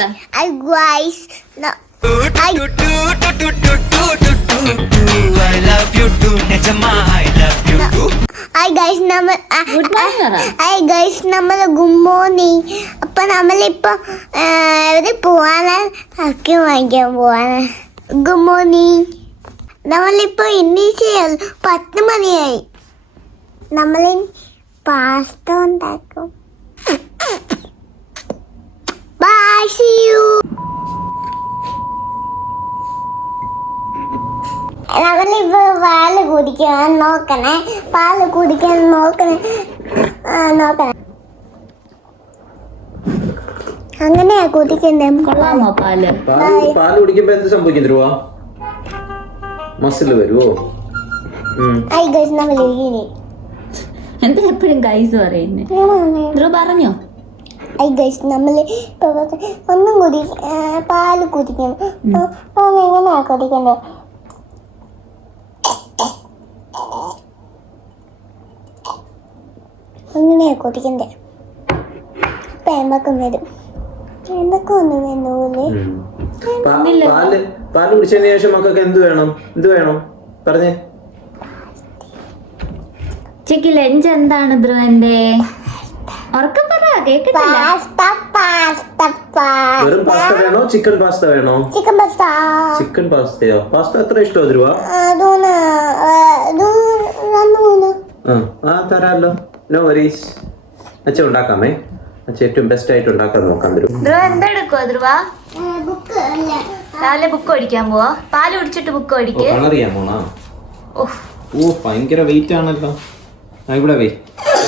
guys, no, I, I love you too, Nejama, I love you too. I guys നമ്മൾ good morning പറ hi guys നമ്മൾ good morning അപ്പൊ നമ്മളിപ്പോ എവിടെ പോവാനാ ഒക്കെ വാങ്ങിക്കാൻ പോവാനാ ഗുഡ് മോർണിംഗ് നമ്മളിപ്പോ ഇന്നീച്ച് പത്ത് മണിയായി. നമ്മൾ പാസ്ത ഉണ്ടാക്കും. Bye you. നമ്മളിപ്പോ പാൽ കുടിക്കാൻ നോക്കണേ പാൽ കുടിക്കാൻ നോക്കണേ നോക്കണേ അങ്ങനെയാ കുടിക്കണ്ടേ കൊള്ളാമോ പാൽ? പാൽ പാൽ കുടിക്കുമ്പോ എന്ത് സംഭവിക്കും ധ്രുവ? മസിൽ വരുവോ? ഉം. ഐ ഗൈസ് നമ്മൾ പറയുന്നേ? ധ്രുവ പറഞ്ഞോ? ഐ ഗൈസ് നമ്മൾ ഒന്നും കുടി പാൽ കുടിക്കണം ആ, ആ, എങ്ങനെയാ കുടിക്കണ്ടേ അങ്ങനെയാ കുടിക്കണ്ടേ പേമ്പക്കം വരും. പേമ്പക്കം ഒന്നും. പാ- പാൽ പാൽ കുടിച്ചതിന് ശേഷം മക്കൾക്ക് എന്ത് വേണം? എന്ത് വേണം? പറഞ്ഞേ. ഉച്ചയ്ക്ക് ലഞ്ച് എന്താണ് ധ്രുവന്റെ? ഉറക്കം പറ കേക്കത്തില്ല പാസ്ത പാസ്ത വെറും പാസ്ത വേണോ? ചിക്കൻ പാസ്ത വേണോ? Chicken pasta. ചിക്കൻ പാസ്തയോ? പാസ്ത എത്ര ഇഷ്ടമോ ധ്രുവ? അതൊന്ന് ആ തരാമല്ലോ നോ വരീസ് അച്ഛൻ ഉണ്ടാക്കാമേ. അച്ഛൻ ഏറ്റവും ബെസ്റ്റ് ആയിട്ട് ഉണ്ടാക്കാൻ നോക്കാം ധ്രുവ. ധ്രുവ എന്തെടുക്കുവോ ധ്രുവ? അല്ല. രാവിലെ ബുക്ക് ഓടിക്കാൻ പോവാ. പാൽ കുടിച്ചിട്ട് ബുക്ക് ഓടിക്ക് കളർ പോണാ ഓഹ് ഓ ഭയങ്കര വെയിറ്റ് ആണല്ലോ. ഇവിടെ വേ.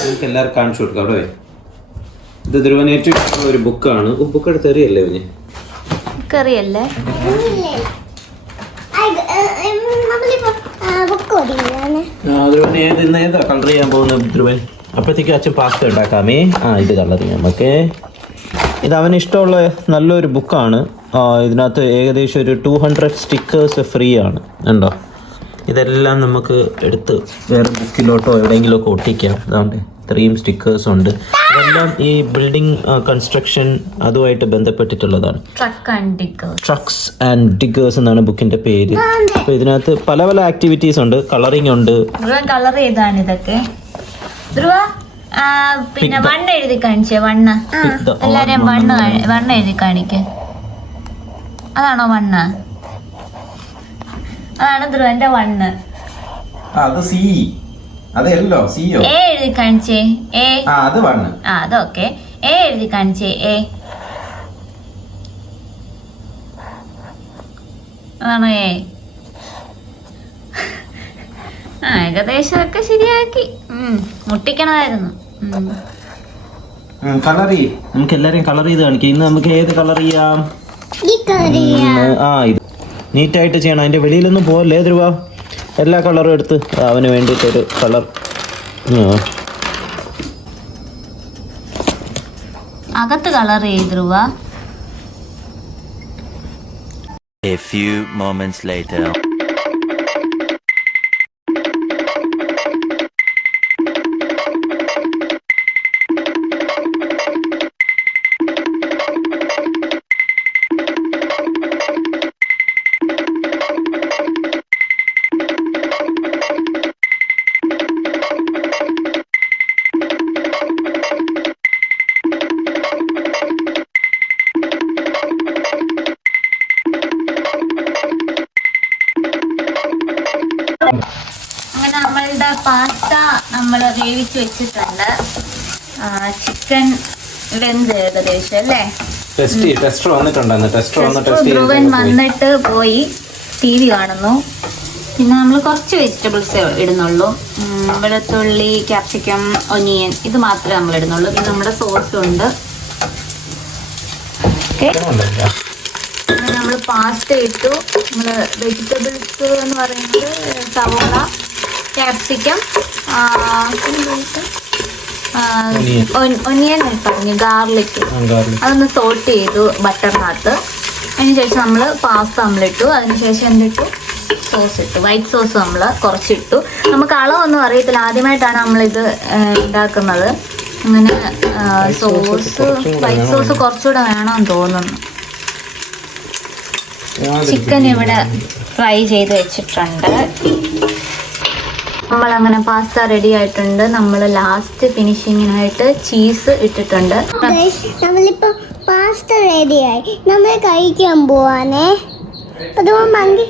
നമുക്ക് എല്ലാവർക്കും കാണിച്ചു കൊടുക്കാം. അവിടെ വേ. ഇത് ധ്രുവൻ ഏറ്റവും ഇഷ്ടമുള്ള ഒരു ബുക്കാണ്. ബുക്ക് എടുത്ത് എറിയല്ലേ ഓടിക്കുകയാണ് ആ ധ്രുവൻ ഏത് ഇന്ന് ഏതാ കളർ ചെയ്യാൻ പോകുന്നത് ധ്രുവൻ? അപ്പോഴത്തേക്കും അച്ഛൻ പാസ്ത ഉണ്ടാക്കാമേ? ആ ഇത് കളർ ചെയ്യാം ഓക്കെ ഇത് അവന് ഇഷ്ടമുള്ള നല്ലൊരു ബുക്കാണ് ഇതിനകത്ത് ഏകദേശം ഒരു ടു ഹൺഡ്രഡ് സ്റ്റിക്കേഴ്സ് ഫ്രീ ആണ്. ഉണ്ടോ ഇതെല്ലാം നമുക്ക് എടുത്ത് വേറെ ബുക്കിലോട്ടോ എവിടെയെങ്കിലുമൊക്കെ ഒട്ടിക്കാം. അതുകൊണ്ട് ഇത്രയും സ്റ്റിക്കേഴ്സ് ഉണ്ട്. ഇതെല്ലാം ഈ ബിൽഡിംഗ് കൺസ്ട്രക്ഷൻ അതുമായിട്ട് ബന്ധപ്പെട്ടിട്ടുള്ളതാണ്. Truck and diggers trucks and diggers എന്നാണ് ബുക്കിന്റെ പേര്. അപ്പൊ ഇതിനകത്ത് പല പല ആക്ടിവിറ്റീസ് ഉണ്ട്. കളറിംഗ് ഉണ്ട്. ധ്രുവൻ കളർ ചെയ്താണ് ഇതൊക്കെ? ധ്രുവ പിന്നെ വണ്ണ എഴുതി കാണിച്ചേ വണ്ണ. എല്ലാരെയും വണ്ണ വണ്ണ എഴുതി കാണിക്ക. അതാണോ വണ്ണ? അതാണ് ധ്രുവന്റെ വണ്ണ് അത് സി അതെല്ലോ സിയോ എ എഴുതി കാണിച്ചേ. എ ആ അത് വണ്ണ് ആ അതൊക്കെ എ എഴുതി കാണിച്ചേ എ അതാണോ എ ആ ഏകദേശമൊക്കെ ശരിയാക്കി. മുട്ടിക്കണമായിരുന്നു. ഉം. കളർ ചെയ്യും. നമുക്ക് എല്ലാരെയും കളർ ചെയ്ത് കാണിക്കാം. ഇന്ന് നമുക്ക് ഏത് കളർ ചെയ്യാം? ആ ഇത്. നീറ്റായിട്ട് ചെയ്യണം. അതിന്റെ വെളിയിലൊന്നും പോകല്ലേ ധ്രുവ? എല്ലാ കളറും എടുത്ത് അവന് വേണ്ടിയിട്ടൊരു കളർ അകത്ത് കളർ ചെയ്തിരുവ A few moments later. അങ്ങനെ നമ്മളുടെ പാസ്ത നമ്മൾ വേവിച്ച് വെച്ചിട്ടുണ്ട്. ചിക്കൻ വെന്ത് ഏകദേശം അല്ലേ? ടെസ്റ്റ് ടെസ്റ്റർ ടെസ്റ്റർ വന്ന് ടെസ്റ്റ് വന്നിട്ട് പോയി ടി വി കാണുന്നു. പിന്നെ നമ്മൾ കുറച്ച് വെജിറ്റബിൾസ് ഇടുന്നുള്ളൂ. വെളുത്തുള്ളി ക്യാപ്സിക്കം ഒനിയൻ ഇത് മാത്രമേ നമ്മൾ ഇടുന്നുള്ളൂ. പിന്നെ നമ്മുടെ സോസും ഉണ്ട്. ഓക്കെ പാസ്ത ഇട്ടു. നമ്മൾ വെജിറ്റബിൾസ് എന്ന് പറയുന്നത് സവോള ക്യാപ്സിക്കം ഒനിയൻ പറഞ്ഞു ഗാർലിക് അതൊന്ന് സോട്ട് ചെയ്തു ബട്ടറിനകത്ത്. അതിനുശേഷം നമ്മൾ പാസ്ത നമ്മളിട്ടു അതിനുശേഷം എന്തിട്ടു സോസ് ഇട്ടു? വൈറ്റ് സോസ് നമ്മൾ കുറച്ചിട്ടു. നമുക്ക് അളവൊന്നും അറിയത്തില്ല. ആദ്യമായിട്ടാണ് നമ്മളിത് ഉണ്ടാക്കുന്നത്. അങ്ങനെ സോസ് വൈറ്റ് സോസ് കുറച്ചുകൂടെ വേണമെന്ന് തോന്നുന്നു. ചിക്കൻ ഇവിടെ ഫ്രൈ ചെയ്ത് വെച്ചിട്ടുണ്ട്. നമ്മൾ അങ്ങനെ പാസ്ത റെഡി ആയിട്ടുണ്ട്. നമ്മൾ ലാസ്റ്റ് ഫിനിഷിങ്ങിനായിട്ട് ചീസ് ഇട്ടിട്ടുണ്ട്. നമ്മളിപ്പോ പാസ്ത റെഡിയായി നമ്മൾ കഴിക്കാൻ പോവാനേ മങ്കി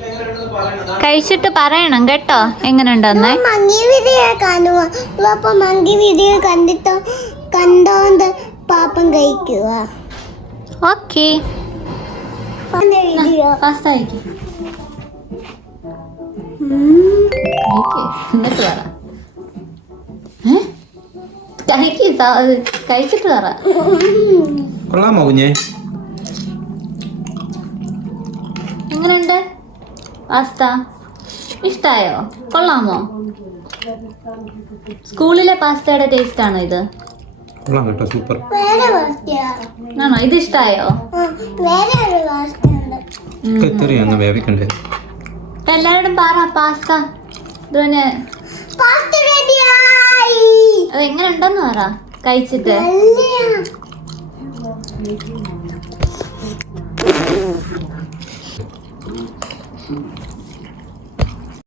കഴിച്ചിട്ട് പറയണം കേട്ടോ. എങ്ങനെയുണ്ടെന്ന്? മങ്കി വീഡിയോ കാണുക. അപ്പൊ മങ്കി വീഡിയോ കണ്ടിട്ടോ? കണ്ടോണ്ട് പാപ്പം കഴിക്കുക. ഓക്കെ പാസ്ത കഴിക്കും. എന്നിട്ട് പറ. ഏ? കഴിക്ക് സ- അത് കഴിച്ചിട്ട് പറ. കൊള്ളാമോ കുഞ്ഞേ? എങ്ങനെയുണ്ട്? പാസ്ത ഇഷ്ടായോ? കൊള്ളാമോ? സ്കൂളിലെ പാസ്തയുടെ ടേസ്റ്റ് ആണോ ഇത്? കൊള്ളാം കേട്ടോ സൂപ്പർ. ആണോ? ഇത് ഇഷ്ടായോ? വേറെ കത്തറി അന്ന് വേവിക്കണ്ടേ? എല്ലാരോടും പറ പാസ്ത. ധോന് പാസ്ത റെഡിയായി അത് എങ്ങനെ ഉണ്ടെന്ന് പറ